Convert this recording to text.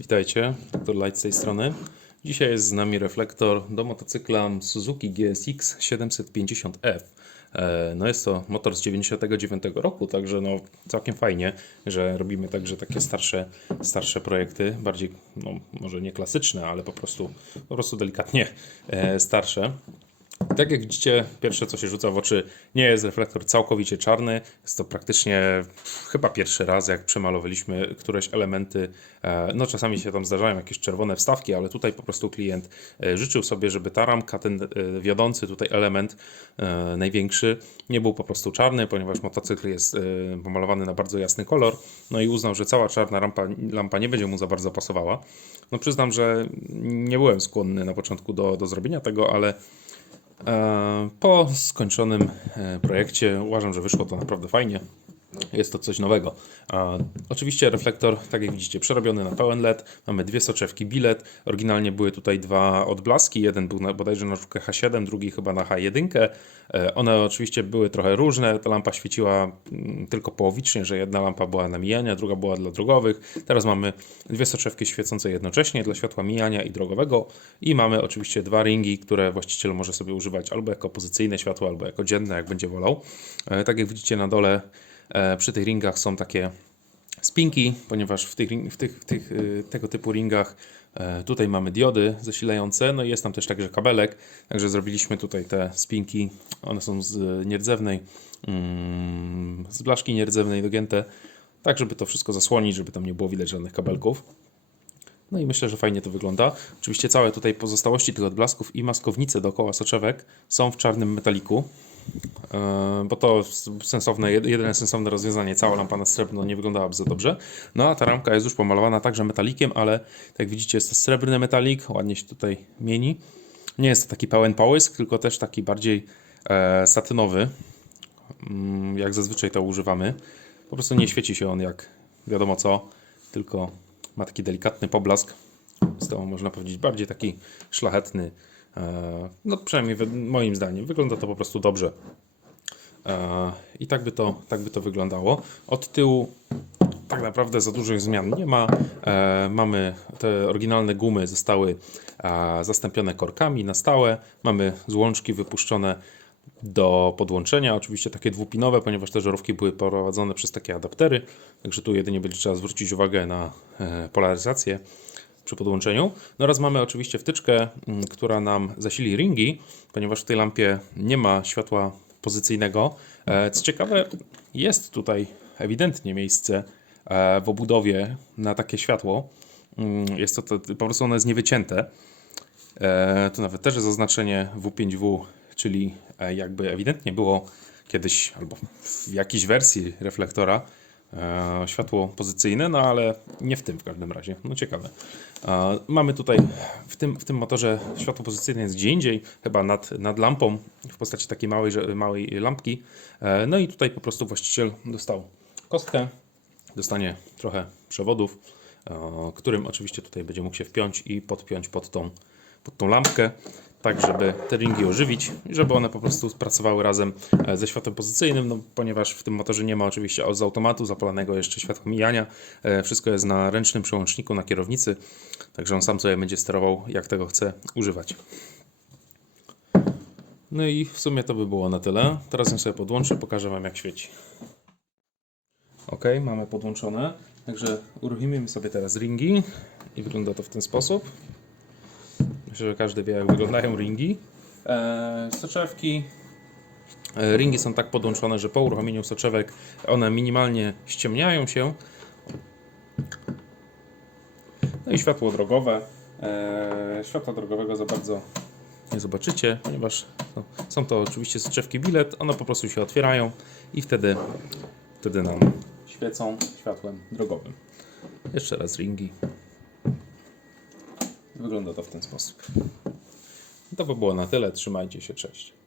Witajcie, dr Light z tej strony. Dzisiaj jest z nami reflektor do motocykla Suzuki GSX 750F. E, No jest to motor z 99 roku, także no całkiem fajnie, że robimy także takie starsze, starsze projekty, bardziej, no może nie klasyczne, ale po prostu, po prostu delikatnie e, starsze. Tak jak widzicie, pierwsze co się rzuca w oczy, nie jest reflektor całkowicie czarny. Jest to praktycznie chyba pierwszy raz, jak przemalowaliśmy któreś elementy. e, No czasami się tam zdarzają jakieś czerwone wstawki, ale tutaj po prostu klient e, życzył sobie, żeby ta ramka, ten e, wiodący tutaj element największy, nie był po prostu czarny, ponieważ motocykl jest pomalowany na bardzo jasny kolor. No i uznał, że cała czarna rampa, lampa nie będzie mu za bardzo pasowała. No przyznam, że nie byłem skłonny na początku do, do zrobienia tego, ale Po skończonym e, projekcie uważam, że wyszło to naprawdę fajnie. Jest to coś nowego. E, Oczywiście reflektor, tak jak widzicie, przerobiony na pełen LED. Mamy dwie soczewki bilet. Oryginalnie były tutaj dwa odblaski. Jeden był na, bodajże na żółtkę H7, drugi chyba na H1. E, One oczywiście były trochę różne. Ta lampa świeciła mm, tylko połowicznie, że jedna lampa była na mijania, druga była dla drogowych. Teraz mamy dwie soczewki świecące jednocześnie dla światła mijania i drogowego. I mamy oczywiście dwa ringi, które właściciel może sobie używać albo jako pozycyjne światło, albo jako dzienne, jak będzie wolał. E, Tak jak widzicie na dole przy tych ringach są takie spinki, ponieważ w tych, w tych, w tych y, tego typu ringach e, tutaj mamy diody zasilające, no i jest tam też także kabelek, także zrobiliśmy tutaj te spinki, one są z nierdzewnej, mm, z blaszki nierdzewnej dogięte, tak żeby to wszystko zasłonić, żeby tam nie było widać żadnych kabelków. No i myślę, że fajnie to wygląda. Oczywiście całe tutaj pozostałości tych odblasków i maskownice dookoła soczewek są w czarnym metaliku, e, bo to sensowne, jed- jedyne sensowne rozwiązanie. Cała lampa na srebrno nie wyglądałaby za dobrze. No a ta ramka jest już pomalowana także metalikiem, ale jak widzicie jest to srebrny metalik, ładnie się tutaj mieni. Nie jest to taki pełen połysk, tylko też taki bardziej e, satynowy, mm, jak zazwyczaj to używamy. Po prostu nie świeci się on jak wiadomo co, tylko ma taki delikatny poblask. Jest to, można powiedzieć, bardziej taki szlachetny. E, No, przynajmniej moim zdaniem. Wygląda to po prostu dobrze. E, I tak by to, tak by to wyglądało. Od tyłu tak naprawdę za dużych zmian nie ma. E, mamy te oryginalne gumy zostały zastąpione korkami na stałe. Mamy złączki wypuszczone do podłączenia, oczywiście takie dwupinowe, ponieważ te żarówki były prowadzone przez takie adaptery, także tu jedynie będzie trzeba zwrócić uwagę na polaryzację przy podłączeniu. No oraz mamy oczywiście wtyczkę, m, która nam zasili ringi, ponieważ w tej lampie nie ma światła pozycyjnego. E, Co ciekawe, jest tutaj ewidentnie miejsce e, w obudowie na takie światło. Mm, Jest to, to po prostu ono jest niewycięte. E, Tu nawet też jest oznaczenie W5W, czyli jakby ewidentnie było kiedyś, albo w jakiejś wersji reflektora, e, światło pozycyjne, no ale nie w tym w każdym razie. No ciekawe. E, Mamy tutaj w tym, w tym motorze światło pozycyjne jest gdzie indziej, chyba nad, nad lampą, w postaci takiej małej, małej lampki. E, No i tutaj po prostu właściciel dostał kostkę, dostanie trochę przewodów, którym oczywiście tutaj będzie mógł się wpiąć i podpiąć pod tą, pod tą lampkę, tak żeby te ringi ożywić i żeby one po prostu pracowały razem e, ze światłem pozycyjnym, no, ponieważ w tym motorze nie ma oczywiście z automatu zapalanego jeszcze światła mijania. E, Wszystko jest na ręcznym przełączniku na kierownicy, także on sam sobie będzie sterował jak tego chce używać. No i w sumie to by było na tyle. Teraz ją sobie podłączę, pokażę Wam jak świeci. Ok, mamy podłączone. Także uruchomimy sobie teraz ringi i wygląda to w ten sposób. Myślę, że każdy wie, jak wyglądają ringi. Eee, soczewki. E, ringi są tak podłączone, że po uruchomieniu soczewek one minimalnie ściemniają się. No i światło drogowe. Eee, światła drogowego za bardzo nie zobaczycie, ponieważ no, są to oczywiście soczewki bilet. One po prostu się otwierają i wtedy, wtedy nam świecą światłem drogowym. Jeszcze raz ringi. Wygląda to w ten sposób. To by było na tyle. Trzymajcie się. Cześć.